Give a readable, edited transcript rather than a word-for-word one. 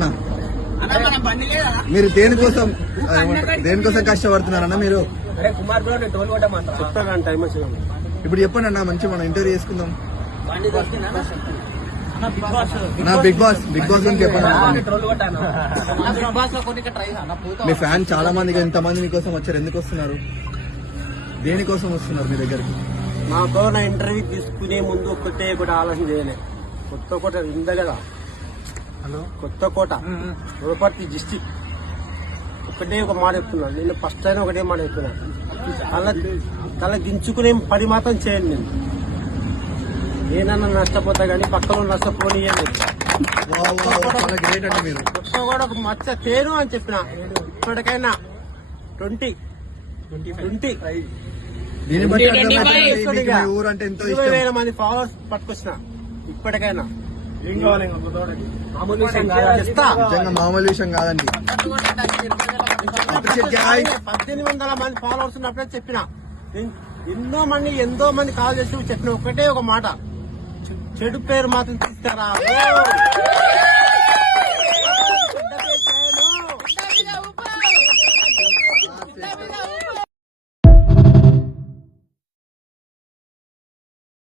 అన్న మీరు దేనికోసం కష్టపడుతున్నారన్న మీరు? ఇప్పుడు చెప్పండి అన్న, మంచి మనం ఇంటర్వ్యూ చేసుకుందాం. బిగ్ బాస్ గురించి చెప్పండి. మీ ఫ్యాన్ చాలా మంది, ఎంతమంది మీకోసం వచ్చారు? ఎందుకు వస్తున్నారు? దేనికోసం వస్తున్నారు మీ దగ్గరికి? మాతో నా ఇంటర్వ్యూ తీసుకునే ముందు ఒక్కటే కూడా ఆలోచన చేయలేదు. కొత్తకోట ఉంది కదా, కొత్తకోట వనపర్తి డిస్టిక్, ఒకటే ఒక మాట చెప్తున్నాను. నేను ఫస్ట్ టైం ఒకటే మాట చెప్తున్నాను, తల దించుకునే పని మాత్రం చేయండి. నేను ఏనన్నా నష్టపోతా కానీ పక్కన నష్టపోనియండి. కొత్తకోట ఒక మచ్చ తేను అని చెప్పిన. ఇప్పటికైనా 20 20,000 మంది ఫాలోవర్స్ పట్టుకొచ్చిన. ఇప్పటికైనా మామూలు విషయం కాదండి. 1800 మంది ఫాలోవర్స్ ఉన్నప్పుడే చెప్పిన. ఎంతో మంది కాల్ చేసి చెప్పిన ఒకటే ఒక మాట, చెడు పేరు మాత్రం తీస్తారా.